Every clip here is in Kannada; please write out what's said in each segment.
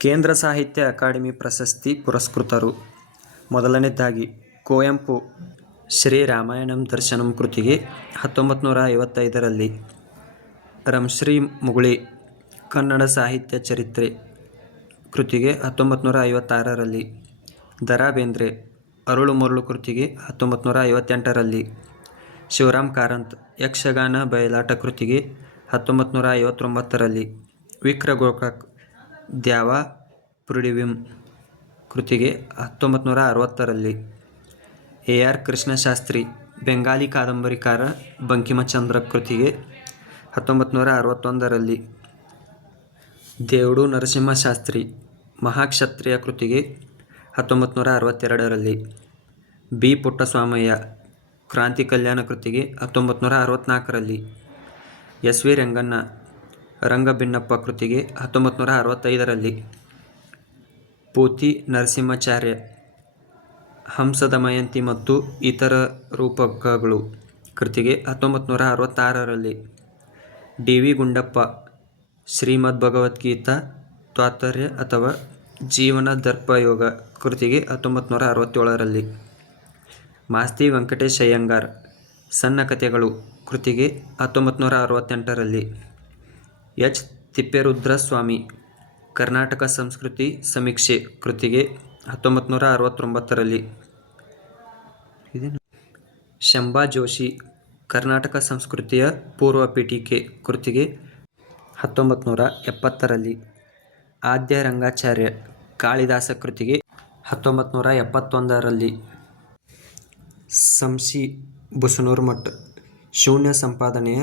ಕೇಂದ್ರ ಸಾಹಿತ್ಯ ಅಕಾಡೆಮಿ ಪ್ರಶಸ್ತಿ ಪುರಸ್ಕೃತರು. ಮೊದಲನೇದಾಗಿ ಕುವೆಂಪು ಶ್ರೀ ರಾಮಾಯಣಂ ದರ್ಶನಂ ಕೃತಿಗೆ 1955ರಲ್ಲಿ, ರಂಶ್ರೀ ಮುಗುಳಿ ಕನ್ನಡ ಸಾಹಿತ್ಯ ಚರಿತ್ರೆ ಕೃತಿಗೆ 1956ರಲ್ಲಿ, ದ ರಾ ಬೇಂದ್ರೆ ಅರಳು ಮರಳು ಕೃತಿಗೆ 1958ರಲ್ಲಿ, ಶಿವರಾಮ್ ಕಾರಂತ್ ಯಕ್ಷಗಾನ ಬಯಲಾಟ ಕೃತಿಗೆ 1959ರಲ್ಲಿ, ವಿಕ್ರ ಗೋಕಾಕ್ ದ್ಯಾವಾ ಪೃಢಿವೀಂ ಕೃತಿಗೆ 1960ರಲ್ಲಿ, ಎ ಆರ್ ಕೃಷ್ಣಶಾಸ್ತ್ರಿ ಬೆಂಗಾಲಿ ಕಾದಂಬರಿಕಾರ ಬಂಕಿಮಚಂದ್ರ ಕೃತಿಗೆ 1961ರಲ್ಲಿ, ದೇವುಡು ನರಸಿಂಹಶಾಸ್ತ್ರಿ ಮಹಾಕ್ಷತ್ರಿಯ ಕೃತಿಗೆ 1962ರಲ್ಲಿ, ಬಿ ಪುಟ್ಟಸ್ವಾಮಯ್ಯ ಕ್ರಾಂತಿ ಕಲ್ಯಾಣ ಕೃತಿಗೆ 1964ರಲ್ಲಿ, ಎಸ್ ವಿ ರಂಗಣ್ಣ ರಂಗಭಿನ್ನಪ್ಪ ಕೃತಿಗೆ 1965ರಲ್ಲಿ, ಪೂತಿ ನರಸಿಂಹಾಚಾರ್ಯ ಹಂಸ ದಮಯಂತಿ ಮತ್ತು ಇತರ ರೂಪಕಗಳು ಕೃತಿಗೆ 1966ರಲ್ಲಿ, ಡಿ ವಿ ಗುಂಡಪ್ಪ ಶ್ರೀಮದ್ ಭಗವದ್ಗೀತಾ ತಾತ್ಪರ್ಯ ಅಥವಾ ಜೀವನ ದರ್ಪಯೋಗ ಕೃತಿಗೆ 1967ರಲ್ಲಿ, ಮಾಸ್ತಿ ವೆಂಕಟೇಶ್ ಅಯ್ಯಂಗಾರ್ ಸಣ್ಣ ಕಥೆಗಳು ಕೃತಿಗೆ 1968ರಲ್ಲಿ, ಎಚ್ ತಿಪ್ಪೇರುದ್ರಸ್ವಾಮಿ ಕರ್ನಾಟಕ ಸಂಸ್ಕೃತಿ ಸಮೀಕ್ಷೆ ಕೃತಿಗೆ 1969ರಲ್ಲಿ, ಶಂಭಾ ಜೋಶಿ ಕರ್ನಾಟಕ ಸಂಸ್ಕೃತಿಯ ಪೂರ್ವ ಪೀಠಿಕೆ ಕೃತಿಗೆ 1970ರಲ್ಲಿ, ಆದ್ಯ ರಂಗಾಚಾರ್ಯ ಕಾಳಿದಾಸ ಕೃತಿಗೆ 1971ರಲ್ಲಿ, ಸಂಶಿ ಬಸವನೂರಮಠ್ ಶೂನ್ಯ ಸಂಪಾದನೆಯ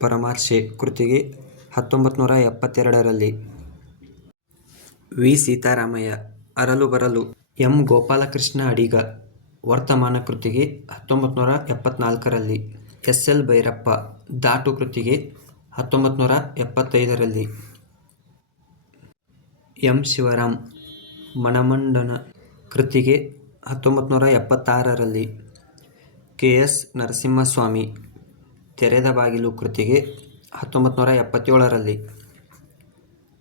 ಪರಾಮರ್ಶೆ ಕೃತಿಗೆ 1972ರಲ್ಲಿ, ವಿ ಸೀತಾರಾಮಯ್ಯ ಅರಲು ಬರಲು, ಎಂ ಗೋಪಾಲಕೃಷ್ಣ ಅಡಿಗ ವರ್ತಮಾನ ಕೃತಿಗೆ 1974ರಲ್ಲಿ, ಎಸ್ ಎಲ್ ಭೈರಪ್ಪ ದಾಟು ಕೃತಿಗೆ 1975ರಲ್ಲಿ, ಎಂ ಶಿವರಾಮ್ ಮನಮಂಡನ ಕೃತಿಗೆ 1976ರಲ್ಲಿ, ಕೆ ಎಸ್ ನರಸಿಂಹಸ್ವಾಮಿ ತೆರೆದ ಬಾಗಿಲು ಕೃತಿಗೆ 1977ರಲ್ಲಿ,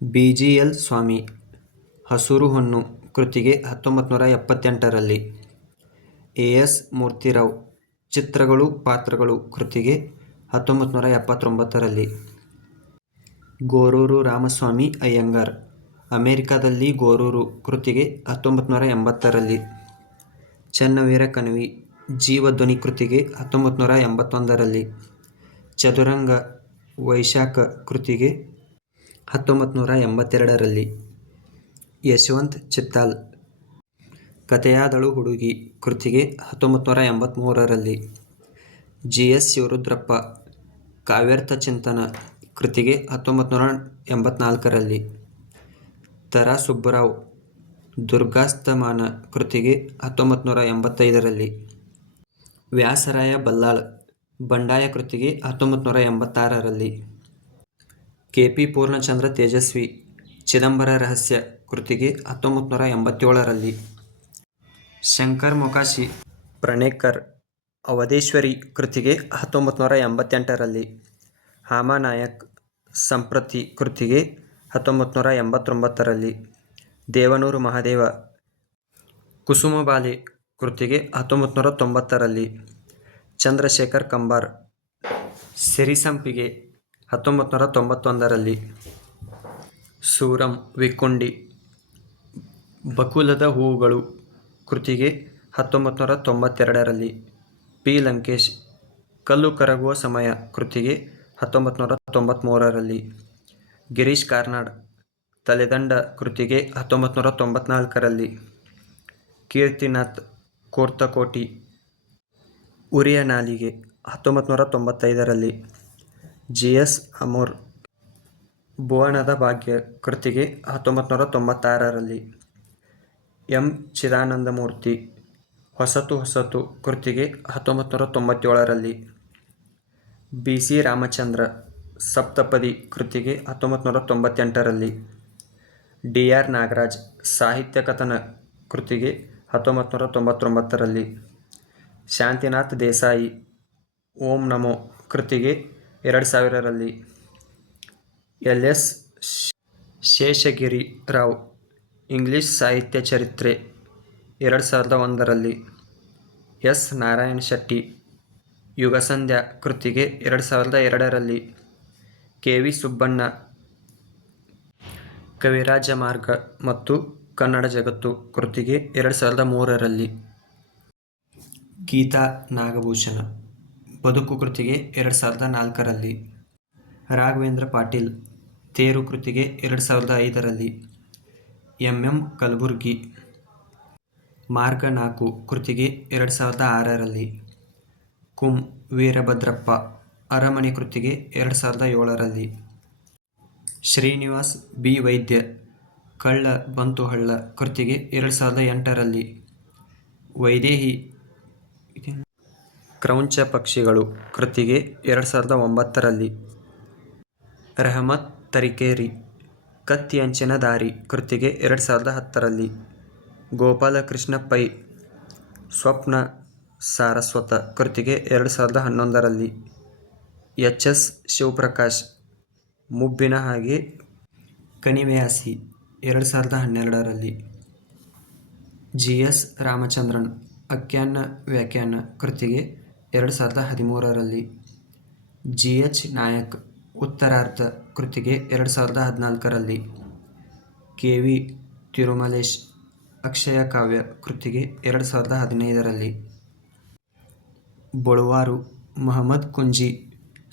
B G L Swamy Hasuru Honnu ಕೃತಿಗೆ 1978ರಲ್ಲಿ, ಎ ಎಸ್ ಮೂರ್ತಿರಾವ್ ಚಿತ್ರಗಳು ಪಾತ್ರಗಳು ಕೃತಿಗೆ 1979ರಲ್ಲಿ, ಗೋರೂರು ರಾಮಸ್ವಾಮಿ ಅಯ್ಯಂಗಾರ್ ಅಮೆರಿಕದಲ್ಲಿ ಗೋರೂರು ಕೃತಿಗೆ 1980ರಲ್ಲಿ, ಚೆನ್ನವೀರ ಕಣವಿ ಜೀವಧ್ವನಿ ಕೃತಿಗೆ 1981ರಲ್ಲಿ, ಚದುರಂಗ ವೈಶಾಖ ಕೃತಿಗೆ 1982ರಲ್ಲಿ, ಯಶವಂತ್ ಚಿತ್ತಾಲ್ ಕಥೆಯಾದಳು ಹುಡುಗಿ ಕೃತಿಗೆ 1983ರಲ್ಲಿ, ಜಿ ಎಸ್ ಶಿವರುದ್ರಪ್ಪ ಕಾವ್ಯಾರ್ಥ ಚಿಂತನ ಕೃತಿಗೆ 1984ರಲ್ಲಿ, ದ ರಾ ಸುಬ್ಬರಾವ್ ದುರ್ಗಾಸ್ತಮಾನ ಕೃತಿಗೆ 1985ರಲ್ಲಿ, ವ್ಯಾಸರಾಯ ಬಲ್ಲಾಳ್ ಬಂಡಾಯ ಕೃತಿಗೆ 1986ರಲ್ಲಿ, ಕೆ ಪಿ ಪೂರ್ಣಚಂದ್ರ ತೇಜಸ್ವಿ ಚಿದಂಬರ ರಹಸ್ಯ ಕೃತಿಗೆ 1987ರಲ್ಲಿ, ಶಂಕರ್ ಮೊಕಾಶಿ ಪ್ರಣೇಕರ್ ಅವಧೇಶ್ವರಿ ಕೃತಿಗೆ 1988ರಲ್ಲಿ, ಹಾಮಾನಾಯಕ್ ಸಂಪ್ರತಿ ಕೃತಿಗೆ 1989ರಲ್ಲಿ, ದೇವನೂರು ಮಹಾದೇವ ಕುಸುಮಬಾಲೆ ಕೃತಿಗೆ 1990ರಲ್ಲಿ, ಚಂದ್ರಶೇಖರ್ ಕಂಬಾರ್ ಸಿರಿಸಂಪಿಗೆ 1991ರಲ್ಲಿ, ಸೂರಂ ವಿಕ್ಕುಂಡಿ ಬಕುಲದ ಹೂವುಗಳು ಕೃತಿಗೆ 1992ರಲ್ಲಿ, ಪಿ ಲಂಕೇಶ್ ಕಲ್ಲು ಕರಗುವ ಸಮಯ ಕೃತಿಗೆ 1993ರಲ್ಲಿ, ಗಿರೀಶ್ ಕಾರ್ನಾಡ್ ತಲೆದಂಡ ಕೃತಿಗೆ 1994ರಲ್ಲಿ, ಕೀರ್ತಿನಾಥ್ ಕೋರ್ತಕೋಟಿ ಉರಿಯ ನಾಲಿಗೆ 1995ರಲ್ಲಿ, ಜಿ ಎಸ್ ಅಮೋರ್ ಭುವನದ ಭಾಗ್ಯ ಕೃತಿಗೆ 1996ರಲ್ಲಿ, ಎಂ ಚಿದಾನಂದಮೂರ್ತಿ ಹೊಸತು ಹೊಸತು ಕೃತಿಗೆ 1997ರಲ್ಲಿ, ಬಿ ಸಿ ರಾಮಚಂದ್ರ ಸಪ್ತಪದಿ ಕೃತಿಗೆ 1998ರಲ್ಲಿ, ಡಿ ಆರ್ ನಾಗರಾಜ್ ಸಾಹಿತ್ಯ ಕಥನ ಕೃತಿಗೆ 1999ರಲ್ಲಿ, ಶಾಂತಿನಾಥ್ ದೇಸಾಯಿ ಓಂ ನಮೋ ಕೃತಿಗೆ 2000ರಲ್ಲಿ, L S Sheshagiri Rao English Sahitya Charitre 2001ರಲ್ಲಿ. ಎಸ್. ನಾರಾಯಣ ಶೆಟ್ಟಿ ಯುಗಸಂಧ್ಯಾ ಕೃತಿಗೆ 2002ರಲ್ಲಿ. ಕೆ. ವಿ. ಸುಬ್ಬಣ್ಣ ಕವಿರಾಜಮಾರ್ಗ ಮತ್ತು ಕನ್ನಡ ಜಗತ್ತು ಕೃತಿಗೆ 2003ರಲ್ಲಿ. ಗೀತಾ ನಾಗಭೂಷಣ ಬದುಕು ಕೃತಿಗೆ 2004ರಲ್ಲಿ. ರಾಘವೇಂದ್ರ ಪಾಟೀಲ್ ತೇರು ಕೃತಿಗೆ 2005ರಲ್ಲಿ. ಎಂ. ಎಂ. ಕಲಬುರ್ಗಿ ಮಾರ್ಗ 4 ಕೃತಿಗೆ 2006ರಲ್ಲಿ. ಕುಂ. ವೀರಭದ್ರಪ್ಪ ಅರಮನೆ ಕೃತಿಗೆ 2007ರಲ್ಲಿ. ಶ್ರೀನಿವಾಸ್ ಬಿ. ವೈದ್ಯ ಕಳ್ಳ ಬಂತು ಹಳ್ಳ ಕೃತಿಗೆ 2008ರಲ್ಲಿ. ವೈದೇಹಿ ಕ್ರೌಂಚ ಪಕ್ಷಿಗಳು ಕೃತಿಗೆ 2009ರಲ್ಲಿ. ರಹಮತ್ ತರೀಕೆರೆ ಕತ್ತಿ ಅಂಚಿನ ದಾರಿ ಕೃತಿಗೆ 2010ರಲ್ಲಿ. ಗೋಪಾಲಕೃಷ್ಣ ಪೈ ಸ್ವಪ್ನ ಸಾರಸ್ವತ ಕೃತಿಗೆ 2011ರಲ್ಲಿ. ಎಚ್. ಎಸ್. ಶಿವಪ್ರಕಾಶ್ ಮುಬ್ಬಿನ ಹಾಗೆ ಕಣಿವೆಯಾಸಿ 2012ರಲ್ಲಿ. ಜಿ. ಎಸ್. ರಾಮಚಂದ್ರನ್ ಆಖ್ಯಾನ ವ್ಯಾಖ್ಯಾನ ಕೃತಿಗೆ 2013ರಲ್ಲಿ. ಜಿ. ಎಚ್. ನಾಯಕ್ ಉತ್ತರಾರ್ಧ ಕೃತಿಗೆ 2014ರಲ್ಲಿ. ಕೆ. ವಿ. ತಿರುಮಲೇಶ್ ಅಕ್ಷಯ ಕಾವ್ಯ ಕೃತಿಗೆ 2015ರಲ್ಲಿ. ಬೊಳುವಾರು ಮಹಮ್ಮದ್ ಕುಂಜಿ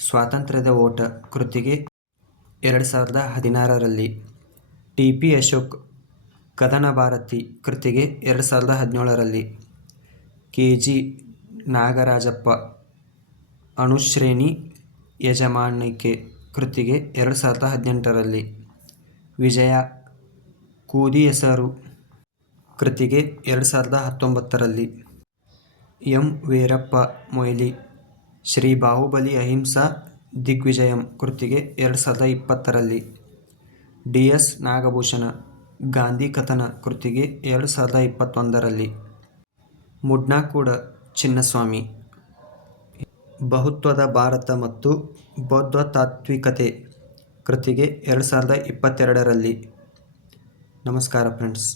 ಸ್ವಾತಂತ್ರ್ಯದ ಓಟ ಕೃತಿಗೆ 2016ರಲ್ಲಿ. ಟಿ. ಪಿ. ಅಶೋಕ್ ಕದನ ಭಾರತಿ ಕೃತಿಗೆ 2017ರಲ್ಲಿ. ಕೆ. ಜಿ. ನಾಗರಾಜಪ್ಪ ಅಣುಶ್ರೇಣಿ ಯಜಮಾನಿಕೆ ಕೃತಿಗೆ 2018ರಲ್ಲಿ. ವಿಜಯ ಕೂದಿ ಹೆಸರು ಕೃತಿಗೆ 2019ರಲ್ಲಿ. ಎಂ. ವೀರಪ್ಪ ಮೊಯ್ಲಿ ಶ್ರೀ ಬಾಹುಬಲಿ ಅಹಿಂಸಾ ದಿಗ್ವಿಜಯಂ ಕೃತಿಗೆ 2020ರಲ್ಲಿ. ಡಿ. ಎಸ್. ನಾಗಭೂಷಣ ಗಾಂಧಿ ಕಥನ ಕೃತಿಗೆ 2021ರಲ್ಲಿ. ಮುಡ್ನಾಕೂಡ ಚಿನ್ನಸ್ವಾಮಿ ಬಹುತ್ವದ ಭಾರತ ಮತ್ತು ಬೌದ್ಧ ತಾತ್ವಿಕತೆ ಕೃತಿಗೆ 2022ರಲ್ಲಿ. ನಮಸ್ಕಾರ ಫ್ರೆಂಡ್ಸ್.